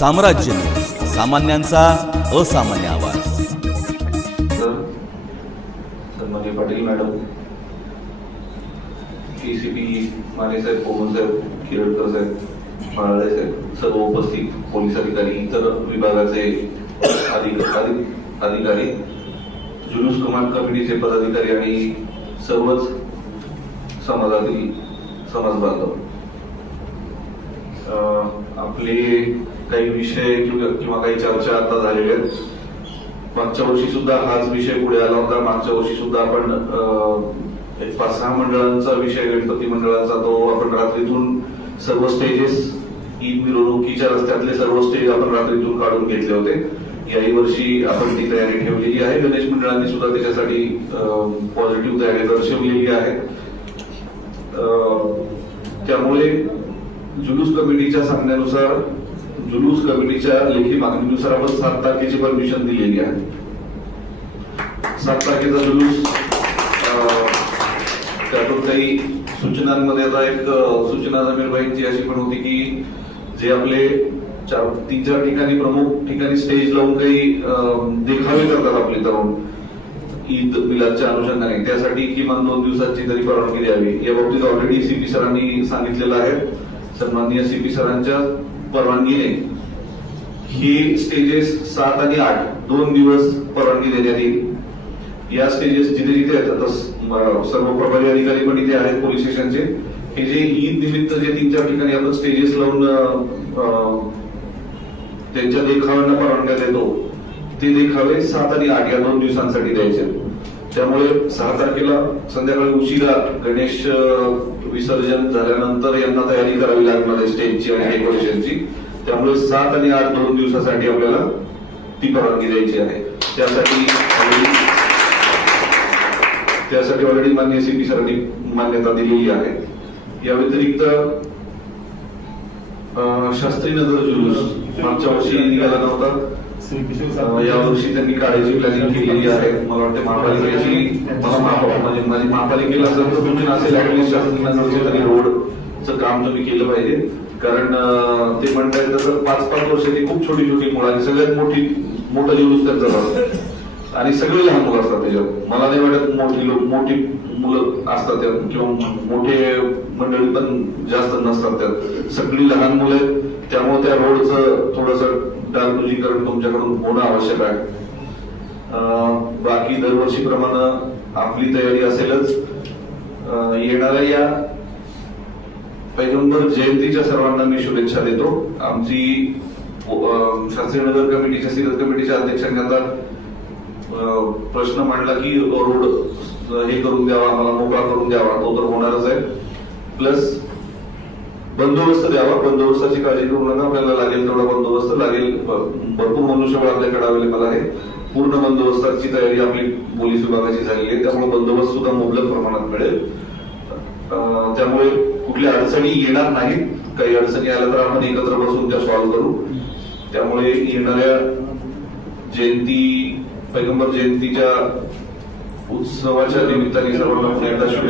साम्राज्य. सामान्यांचा असामान्य आवाज. सर सन्मान्य पाटील मॅडम. पी माने साहेब कोमल साहेब किरडकर साहेब माळाळे साहेब सर्व उपस्थित पोलीस अधिकारी इतर विभागाचे अधिक अधिकारी जुलूस कमांड कमिटीचे पदाधिकारी आणि सर्वच समाजातील समाज बांधव आपले काही विषय किंवा काही चर्चा आता झालेल्या आहेत. मागच्या वर्षी सुद्धा हाच विषय पुढे आला होता. मागच्या वर्षी सुद्धा आपण एक पाच सहा मंडळांचा विषय गणपती मंडळाचा तो आपण रात्रीतून सर्व स्टेजेस ईद मिरवणुकीच्या रस्त्यातले सर्व स्टेज आपण रात्रीतून काढून घेतले होते. याही वर्षी आपण ती तयारी ठेवलेली आहे. गणेश मंडळांनी सुद्धा त्याच्यासाठी पॉझिटिव्ह तयारी दर्शवलेली आहे. अं, त्यामुळे जुलूस कमिटीच्या सांगण्यानुसार जुलूस कमिटीच्या लेखी मागणीनुसार आपण सात तारखेची परमिशन दिलेली आहे. सात तारखेचा जुलूस त्यातून काही सूचनांमध्ये आता एक सूचना सूचना जमीरबाईंची अशी पण होती की जे आपले चार तीन चार ठिकाणी प्रमुख ठिकाणी स्टेज लावून काही देखावे करतात आपले तरुण. ईद मिलादच्या अनुषंगाने. त्यासाठी किमान दोन दिवसाची तरी परवानगी द्यावी. या बाबतीत ऑलरेडी सीपी सरांनी सांगितलेलं आहे. सन्माननीय सीपी सरांच्या परवानगीने ही स्टेजेस सात आणि आठ दोन दिवस परवानगी देण्यात येईल. या स्टेजेस जिथे जिथे आहेत सर्व प्रभारी अधिकारी पण इथे आहेत पोलीस स्टेशनचे. हे जे ईद निमित्त जे तीन चार ठिकाणी आपण स्टेजेस लावून अं, त्यांच्या देखाव्यांना परवानग्या देतो ते देखावे सात आणि आठ या दोन दिवसांसाठी द्यायचे. त्यामुळे सहा तारखेला संध्याकाळी उशिरा गणेश विसर्जन झाल्यानंतर यांना तयारी करावी लागणार आहे स्टेजची आणि डेकोरेशनची त्यामुळे सात आणि आठ दोन दिवसासाठी आपल्याला ती परवानगी द्यायची आहे. त्यासाठी त्यासाठी ऑलरेडी मान्य सीपी सरांनी मान्यता दिलेली आहे. या व्यतिरिक्त शास्त्री नगर जुलूस मागच्या वर्षी निघाला नव्हता. अं, या वर्षी त्यांनी काळजी प्लॅनिंग केलेली आहे. मला वाटते महापालिकेची मला म्हणजे माझी महापालिकेला जर तुम्ही असेल ऍटलीस्ट शास्त्री नगरचे तरी रोडचं काम तुम्ही केलं पाहिजे. कारण ते म्हणतात तसं पाच पाच वर्षाची खूप छोटी छोटी मुलं सगळ्यात मोठी मोठा जुलूस त्यांचा आणि सगळे लहान मुलं असतात त्याच्यात मला नाही वाटत मोठी लोक मोठी मुलं असतात त्यात किंवा मोठे मंडळी पण जास्त नसतात त्यात. सगळी लहान मुलं आहेत. त्यामुळे त्या रोडचं थोडस डागडुजीकरण तुमच्याकडून होणं आवश्यक आहे. अं, बाकी दरवर्षीप्रमाणे आपली तयारी असेलच. अं, येणाऱ्या या पैगंबर जयंतीच्या सर्वांना मी शुभेच्छा देतो. आमची शास्त्रीय नगर कमिटीच्या सिरत कमिटीच्या अध्यक्षांनी आता प्रश्न मांडला की रोड हे करून द्यावा आम्हाला मोकळा करून द्यावा तो तर होणारच आहे. प्लस बंदोबस्त द्यावा बंदोबस्ताची काळजी करू नका आपल्याला लागेल तेवढा बंदोबस्त लागेल भरपूर मनुष्यबळ आपल्याकडे अवेलेबल आहे. पूर्ण बंदोबस्ताची तयारी आपली पोलीस विभागाची झालेली आहे त्यामुळे बंदोबस्त सुद्धा मुबलक प्रमाणात मिळेल. त्यामुळे कुठल्या अडचणी येणार नाहीत. काही अडचणी आल्या तर आपण एकत्र बसून त्या सॉल्व्ह करू. त्यामुळे येणाऱ्या जयंती पैगंबर जयंतीच्या उत्सवाच्या निमित्ताने सर्वांना पुन्हा एकदा